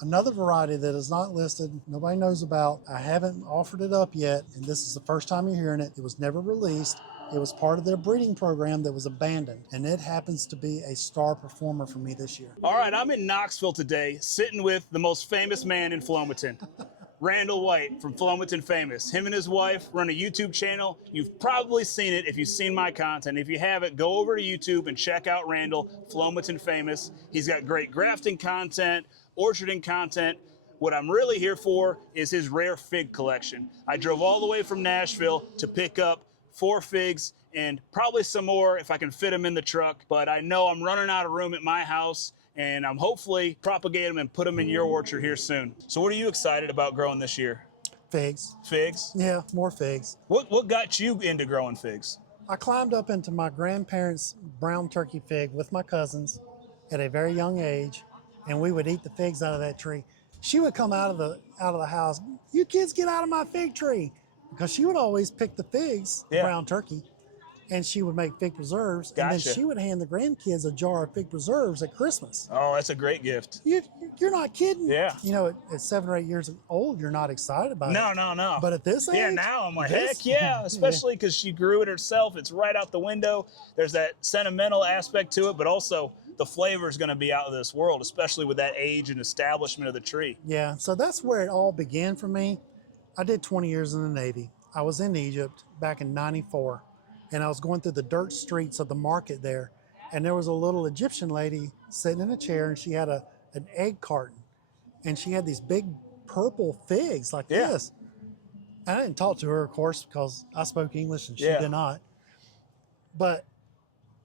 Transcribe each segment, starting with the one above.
Another variety that is not listed, nobody knows about. I haven't offered it up yet, and this is the first time you're hearing it. It was never released. It was part of their breeding program that was abandoned, and it happens to be a star performer for me this year. All right, I'm in Knoxville today, sitting with the most famous man in Flomaton. Randall White from Flomaton Famous. Him and his wife run a YouTube channel. You've probably seen it if you've seen my content. If you haven't, go over to YouTube and check out Randall, Flomaton Famous. He's got great grafting content, orcharding content. What I'm really here for is his rare fig collection. I drove all the way from Nashville to pick up 4 figs and probably some more if I can fit them in the truck, but I know I'm running out of room at my house, and I'm hopefully propagate them and put them in your orchard here soon. So what are you excited about growing this year? Figs. Figs? Yeah, more figs. What got you into growing figs? I climbed up into my grandparents' brown turkey fig with my cousins at a very young age, and we would eat the figs out of that tree. She would come out of the house, "You kids get out of my fig tree," because she would always pick the figs, the brown turkey, and she would make fig preserves. Gotcha. And then she would hand the grandkids a jar of fig preserves at Christmas. Oh, that's a great gift. You're not kidding. Yeah. You know, at 7 or 8 years old, you're not excited about it. No. But at this age, yeah, now I'm like, heck yeah, especially because she grew it herself. It's right out the window. There's that sentimental aspect to it, but also the flavor is going to be out of this world, especially with that age and establishment of the tree. Yeah, so that's where it all began for me. I did 20 years in the Navy. I was in Egypt back in '94, and I was going through the dirt streets of the market there, and there was a little Egyptian lady sitting in a chair, and she had an egg carton, and she had these big purple figs like this. And I didn't talk to her, of course, because I spoke English and she did not. But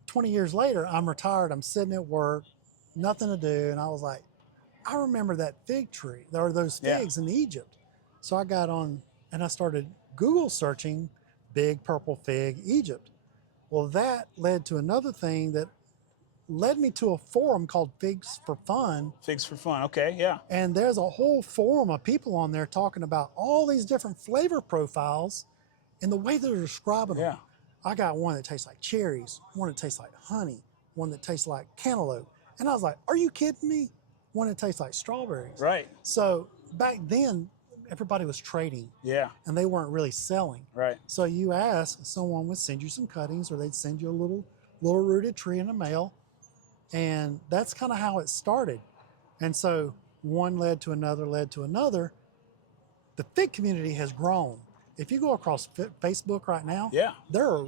20 years later, I'm retired, I'm sitting at work, nothing to do, and I was like, I remember that fig tree, or those figs in Egypt. So I got on and I started Google searching big purple fig Egypt. Well, that led to another thing that led me to a forum called Figs for Fun. Figs for Fun, okay, yeah. And there's a whole forum of people on there talking about all these different flavor profiles and the way they're describing them. I got one that tastes like cherries, one that tastes like honey, one that tastes like cantaloupe. And I was like, are you kidding me? One that tastes like strawberries. Right. So back then, everybody was trading. And they weren't really selling. Right. So you ask, someone would send you some cuttings, or they'd send you a little rooted tree in the mail. And that's kind of how it started. And so one led to another, led to another. The fig community has grown. If you go across Facebook right now, there are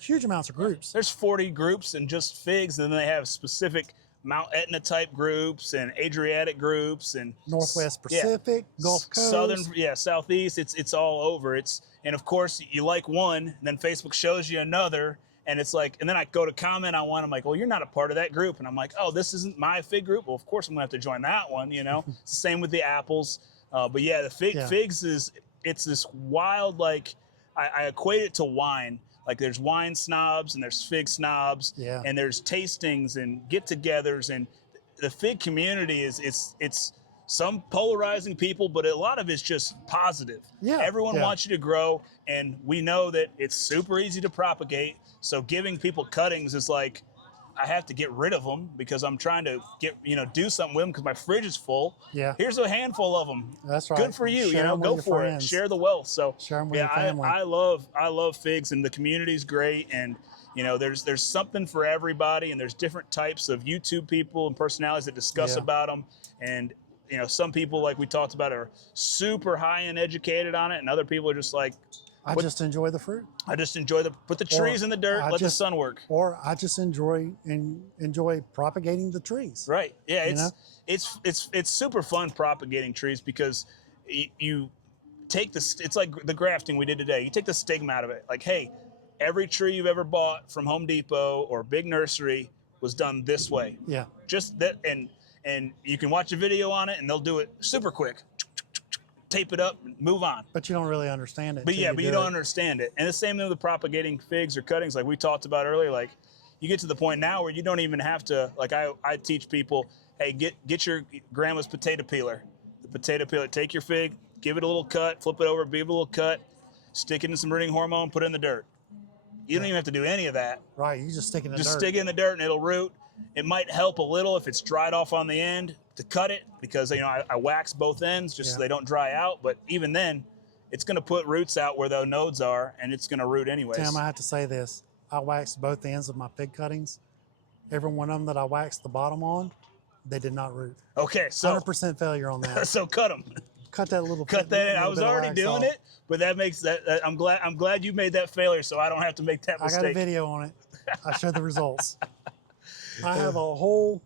huge amounts of groups. There's 40 groups in just figs, and then they have specific Mount Etna type groups and Adriatic groups and Northwest Pacific, Gulf Coast, Southern, Southeast. It's all over. And of course you like one, and then Facebook shows you another, and it's like, and then I go to comment on one. I'm like, well, you're not a part of that group, and I'm like, oh, this isn't my fig group. Well, of course I'm gonna have to join that one. You know, it's the same with the apples. But yeah, the figs it's this wild, like I equate it to wine. Like there's wine snobs and there's fig snobs, and there's tastings and get-togethers, and the fig community it's some polarizing people, but a lot of it's just positive. Everyone wants you to grow, and we know that it's super easy to propagate. So giving people cuttings is like, I have to get rid of them because I'm trying to do something with them because my fridge is full. Here's a handful of them. That's right. Good for you. Share go for it. Share the wealth. So share them with your family. I love figs, and the community's great. And there's something for everybody, and there's different types of YouTube people and personalities that discuss about them. And some people, like we talked about, are super high and educated on it, and other people are just like, I just enjoy the fruit. I just enjoy put the trees in the dirt, let the sun work. Or I just enjoy propagating the trees. Right. Yeah. It's super fun propagating trees because you take it's like the grafting we did today. You take the stigma out of it. Like, hey, every tree you've ever bought from Home Depot or big nursery was done this way. Just that, and you can watch a video on it, and they'll do it super quick. Tape it up, move on. But you don't really understand it. But you don't understand it. And the same thing with the propagating figs or cuttings, like we talked about earlier. Like, you get to the point now where you don't even have to, like I teach people, hey, get your grandma's potato peeler. The potato peeler, take your fig, give it a little cut, flip it over, give it a little cut, stick it in some rooting hormone, put it in the dirt. You don't even have to do any of that. Right, you just stick it in the dirt. Just stick it in the dirt and it'll root. It might help a little if it's dried off on the end to cut it because, you know, I wax both ends just so they don't dry out. But even then, it's going to put roots out where the nodes are, and it's going to root anyways. Tim, I have to say this. I waxed both ends of my fig cuttings. Every one of them that I waxed the bottom on, they did not root. Okay, so 100% failure on that. so cut them. Cut that little. Cut that. I was already doing off. it, but that makes that. I'm glad you made that failure, so I don't have to make that mistake. I got a video on it. I showed the results. I have a whole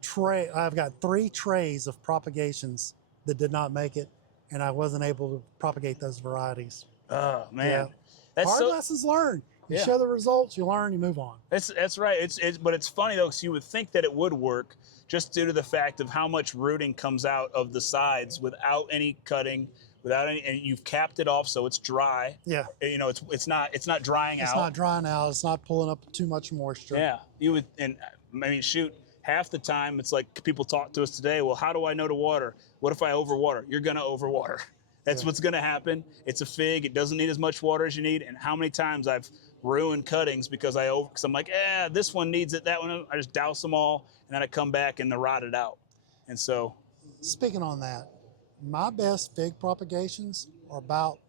tray. I've got 3 trays of propagations that did not make it, and I wasn't able to propagate those varieties. Oh man, Yeah. that's Hard so, lessons learned. You Yeah. show the results, you learn, you move on. That's right. But it's funny though, because you would think that it would work just due to the fact of how much rooting comes out of the sides without any cutting, without any, and you've capped it off so it's dry. Yeah. You know, it's not drying out. It's not drying out. It's not pulling up too much moisture. Yeah, you would, and I mean, shoot, half the time it's like people talk to us today. Well, how do I know to water? What if I overwater? You're gonna overwater. That's what's gonna happen. It's a fig. It doesn't need as much water as you need. And how many times I've ruined cuttings because I'm like, this one needs it, that one. I just douse them all, and then I come back and they're rotted out. And so, Speaking on that, my best fig propagations are about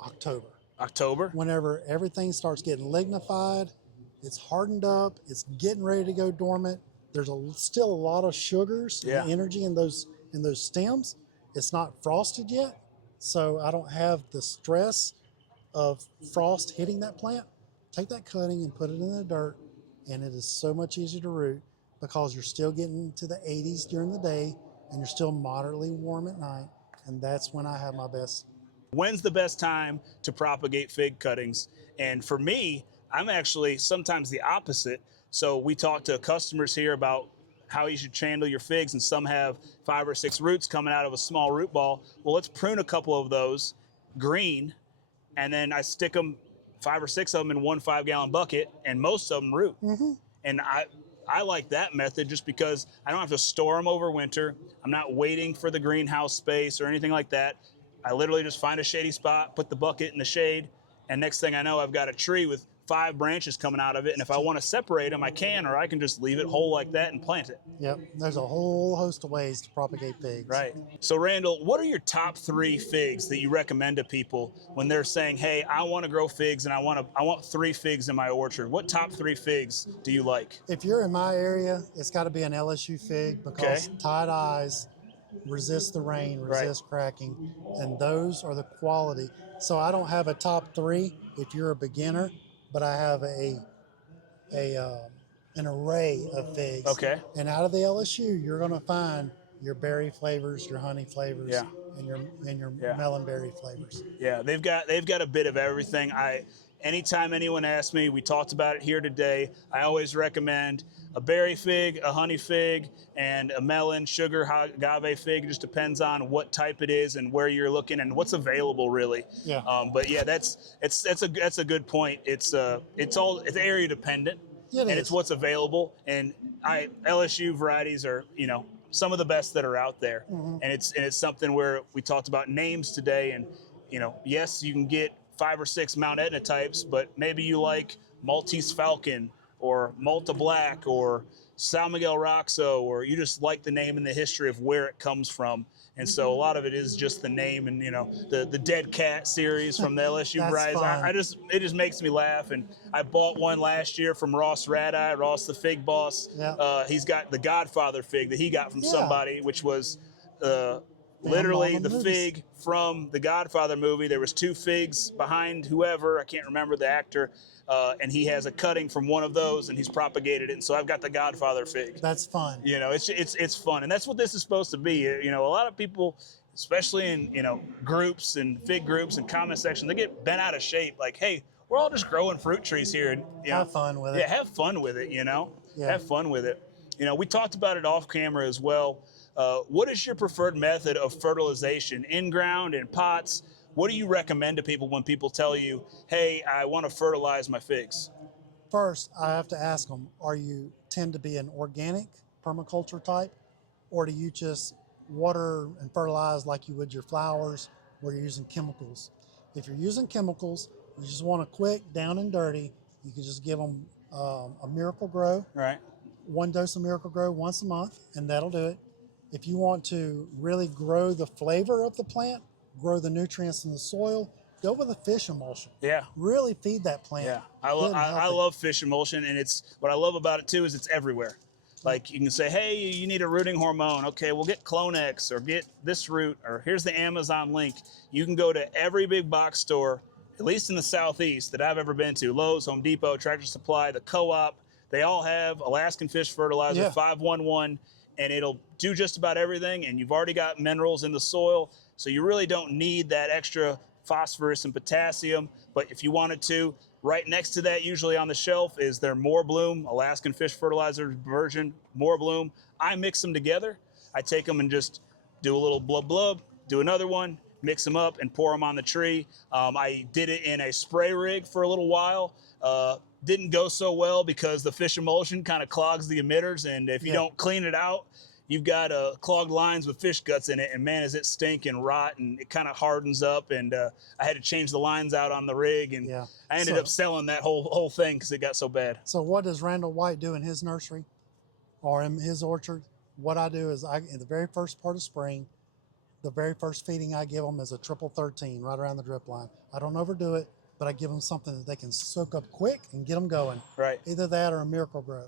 October. Whenever everything starts getting lignified, it's hardened up, it's getting ready to go dormant. There's still a lot of sugars and energy in those stems. It's not frosted yet, so I don't have the stress of frost hitting that plant. Take that cutting and put it in the dirt, and it is so much easier to root because you're still getting to the 80s during the day and you're still moderately warm at night, and that's when I have my best. when's the best time to propagate fig cuttings? And for me, I'm actually sometimes the opposite. So we talk to customers here about how you should handle your figs, and some have 5 or 6 roots coming out of a small root ball. Well, let's prune a couple of those green, and then I stick them, 5 or 6 of them in one 5-gallon bucket, and most of them root. And I like that method just because I don't have to store them over winter. I'm not waiting for the greenhouse space or anything like that. I literally just find a shady spot, put the bucket in the shade, and next thing I know, I've got a tree with 5 branches coming out of it. And if I want to separate them, I can, or I can just leave it whole like that and plant it. Yep, there's a whole host of ways to propagate figs. Right. So Randall, what are your top 3 figs that you recommend to people when they're saying, hey, I want to grow figs and I want 3 figs in my orchard? What top 3 figs do you like? If you're in my area, it's got to be an LSU fig because tied eyes resist the rain, resist cracking, and those are the quality. So I don't have a top 3 if you're a beginner, but I have an array of figs. Okay. And out of the LSU, you're going to find your berry flavors, your honey flavors, and your melon berry flavors. Yeah, they've got a bit of everything. Anytime anyone asks me, we talked about it here today, I always recommend a berry fig, a honey fig, and a melon, sugar, agave fig. It just depends on what type it is and where you're looking and what's available, really. Yeah. But yeah, that's a good point. It's area dependent, and it's what's available. And LSU varieties are some of the best that are out there, and it's something where we talked about names today, and yes, you can get 5 or 6 Mount Etna types, but maybe you like Maltese Falcon or Malta Black or San Miguel Roxo, or you just like the name and the history of where it comes from. And so a lot of it is just the name and the Dead Cat series from the LSU varieties. It just makes me laugh. And I bought one last year from Ross Radeye, Ross the fig boss. Yeah. He's got the Godfather fig that he got from somebody, which was literally the fig from the Godfather movie. There was 2 figs behind whoever, I can't remember the actor, and he has a cutting from one of those, and he's propagated it. And so I've got the Godfather fig. That's fun. It's fun, and that's what this is supposed to be. A lot of people, especially in groups and fig groups and comment section, they get bent out of shape. Like, hey, we're all just growing fruit trees here, and have fun with it. Yeah, have fun with it. Have fun with it. We talked about it off camera as well. What is your preferred method of fertilization? In ground, in pots? What do you recommend to people when people tell you, hey, I want to fertilize my figs? First, I have to ask them, are you tend to be an organic permaculture type, or do you just water and fertilize like you would your flowers, or you're using chemicals? If you're using chemicals, you just want a quick down and dirty, you can just give them a Miracle Grow. Right. 1 dose of Miracle Grow once a month, and that'll do it. If you want to really grow the flavor of the plant, grow the nutrients in the soil, go with a fish emulsion. Yeah. Really feed that plant. Yeah, good and I healthy. love fish emulsion, and it's what I love about it too is it's everywhere. Like you can say, hey, you need a rooting hormone. Okay, we'll get Clonex or get this root, or here's the Amazon link. You can go to every big box store, at least in the Southeast that I've ever been to, Lowe's, Home Depot, Tractor Supply, the Co-op. They all have Alaskan Fish Fertilizer, Yeah. 511, and it'll do just about everything. And you've already got minerals in the soil, so you really don't need that extra phosphorus and potassium. But if you wanted to, right next to that, usually on the shelf, is their More Bloom Alaskan Fish Fertilizer version, More Bloom. I mix them together. I take them and just do a little blub blub, do another one, mix them up, and pour them on the tree. I did it in a spray rig for a little while. Didn't go so well because the fish emulsion kind of clogs the emitters, and if you don't clean it out, you've got clogged lines with fish guts in it, and man, does it stink and rot, and it kind of hardens up. And I had to change the lines out on the rig, and I ended up selling that whole thing because it got so bad. So what does Randall White do in his nursery or in his orchard? What I do is in the very first part of spring, the very first feeding I give them is a triple 13 right around the drip line. I don't overdo it, but I give them something that they can soak up quick and get them going. Right. Either that or a Miracle Grow.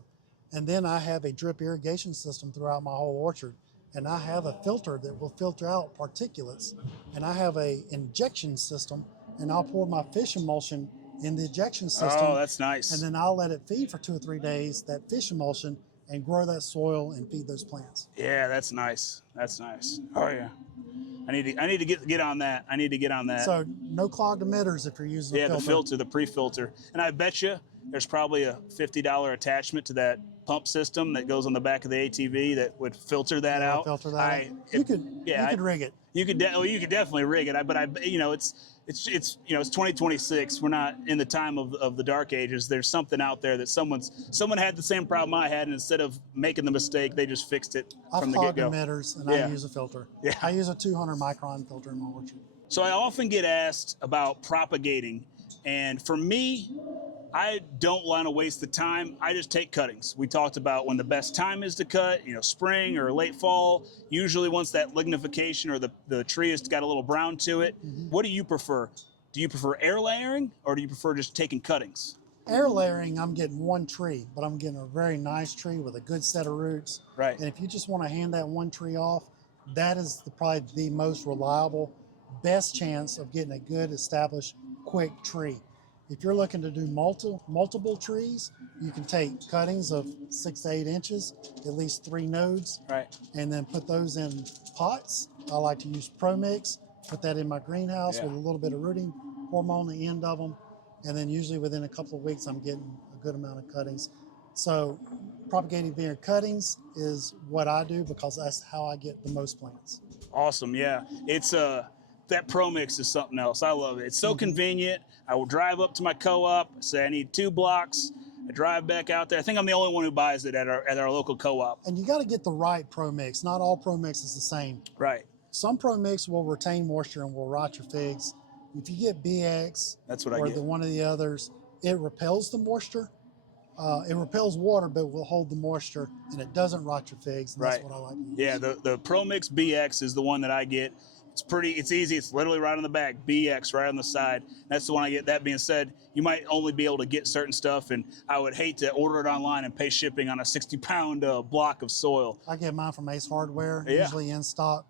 And then I have a drip irrigation system throughout my whole orchard. And I have a filter that will filter out particulates. And I have a injection system, and I'll pour my fish emulsion in the injection system. Oh, that's nice. And then I'll let it feed for 2 or 3 days, that fish emulsion, and grow that soil and feed those plants. Yeah, that's nice. That's nice. Oh yeah. I need to get on that. I need to get on that. So no clogged emitters if you're using a filter. The filter, the pre-filter. And I bet you there's probably a $50 attachment to that pump system that goes on the back of the ATV that would filter that out. Filter that out. You could rig it. You could definitely rig it. It's 2026. We're not in the time of the dark ages. There's something out there that someone had the same problem I had, and instead of making the mistake, they just fixed it from the get-go. I've clogged emitters, and I use a filter. Yeah. I use a 200 micron filter in my orchard. So I often get asked about propagating, and for me, I don't want to waste the time. I just take cuttings. We talked about when the best time is to cut, spring or late fall. Usually once that lignification or the tree has got a little brown to it. Mm-hmm. What do you prefer? Do you prefer air layering, or do you prefer just taking cuttings? Air layering, I'm getting one tree, but I'm getting a very nice tree with a good set of roots. Right. And if you just want to hand that one tree off, that is probably the most reliable, best chance of getting a good, established, quick tree. If you're looking to do multiple trees, you can take cuttings of 6 to 8 inches, at least 3 nodes, right, and then put those in pots. I like to use Pro Mix, put that in my greenhouse with a little bit of rooting hormone on the end of them, and then usually within a couple of weeks, I'm getting a good amount of cuttings. So propagating via cuttings is what I do because that's how I get the most plants. Awesome, yeah. It's that Pro Mix is something else. I love it. It's so convenient. I will drive up to my co-op, say I need 2 blocks. I drive back out there. I think I'm the only one who buys it at our local co-op. And you got to get the right Pro Mix. Not all Pro Mix is the same. Right. Some Pro Mix will retain moisture and will rot your figs. If you get BX one of the others, it repels the moisture. It repels water, but will hold the moisture, and it doesn't rot your figs. And that's what I like to use. Yeah, the Pro Mix BX is the one that I get. It's easy. It's literally right on the back, BX right on the side. That's the one I get. That being said, you might only be able to get certain stuff, and I would hate to order it online and pay shipping on a 60-pound block of soil. I get mine from Ace Hardware, usually in stock,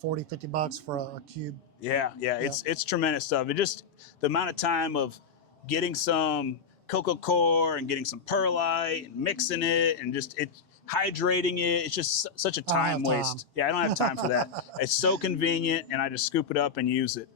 $40-50 for a cube. Yeah, it's tremendous stuff. It just, the amount of time of getting some cocoa core and getting some perlite and mixing it and just hydrating it, it's just such a time waste. Yeah, I don't have time for that. It's so convenient, and I just scoop it up and use it.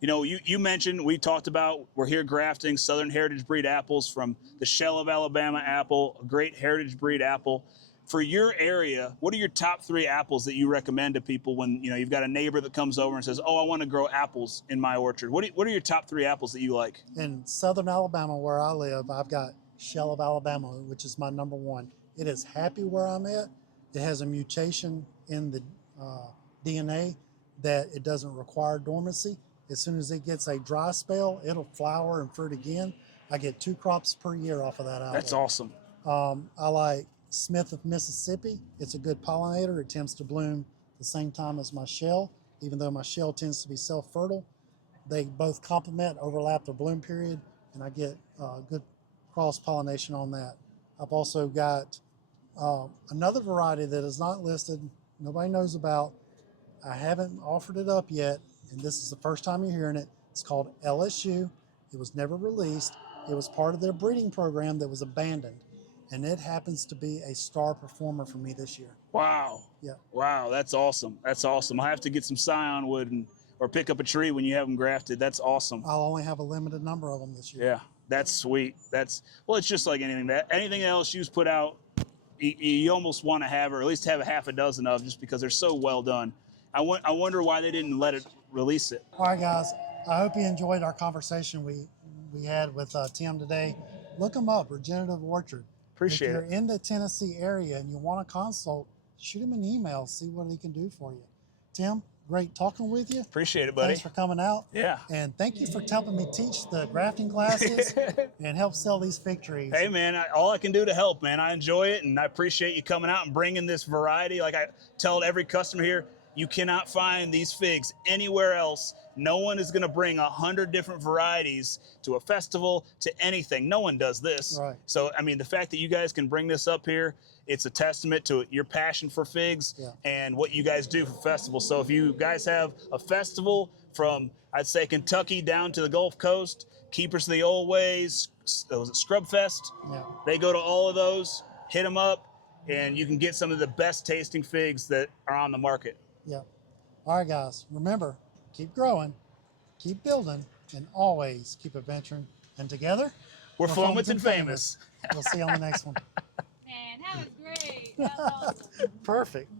You mentioned, we talked about, we're here grafting Southern Heritage Breed apples from the Shell of Alabama apple, a great heritage breed apple. For your area, what are your top 3 apples that you recommend to people when you've got a neighbor that comes over and says, "Oh, I want to grow apples in my orchard"? What are your top 3 apples that you like? In Southern Alabama, where I live, I've got Shell of Alabama, which is my number 1. It is happy where I'm at. It has a mutation in the DNA that it doesn't require dormancy. As soon as it gets a dry spell, it'll flower and fruit again. I get 2 crops per year off of that apple. That's awesome. I like Smith of Mississippi. It's a good pollinator. It tends to bloom the same time as my shell, even though my shell tends to be self-fertile. They both complement, overlap their bloom period, and I get good cross-pollination on that. I've also got another variety that is not listed, nobody knows about. I haven't offered it up yet, and this is the first time you're hearing it. It's called LSU. It was never released. It was part of their breeding program that was abandoned, and it happens to be a star performer for me this year. Wow. Yeah. Wow, that's awesome. That's awesome. I have to get some scion wood or pick up a tree when you have them grafted. That's awesome. I'll only have a limited number of them this year. Yeah, that's sweet. Well, it's just like anything. Anything LSU's put out, you almost want to have, or at least have a half a dozen of, just because they're so well done. I wonder why they didn't let it release it. All right, guys. I hope you enjoyed our conversation we had with Tim today. Look them up, Regenerative Orchard. Appreciate it. If you're in the Tennessee area and you want to consult, shoot him an email, see what he can do for you. Tim, great talking with you. Appreciate it, buddy. Thanks for coming out. Yeah. And thank you for helping me teach the grafting classes and help sell these fig trees. Hey, man, all I can do to help, man. I enjoy it, and I appreciate you coming out and bringing this variety. Like I tell every customer here, you cannot find these figs anywhere else. No one is going to bring 100 different varieties to a festival, to anything. No one does this. Right. So, I mean, the fact that you guys can bring this up here, it's a testament to your passion for figs and what you guys do for festivals. So if you guys have a festival from, I'd say, Kentucky down to the Gulf Coast, Keepers of the Old Ways, was it Scrub Fest? Yeah. They go to all of those, hit them up, and you can get some of the best tasting figs that are on the market. Yeah. All right, guys. Remember, keep growing, keep building, and always keep adventuring. And together, we're Flomaton famous. We'll see you on the next one. Man, that was great. That was awesome. Perfect.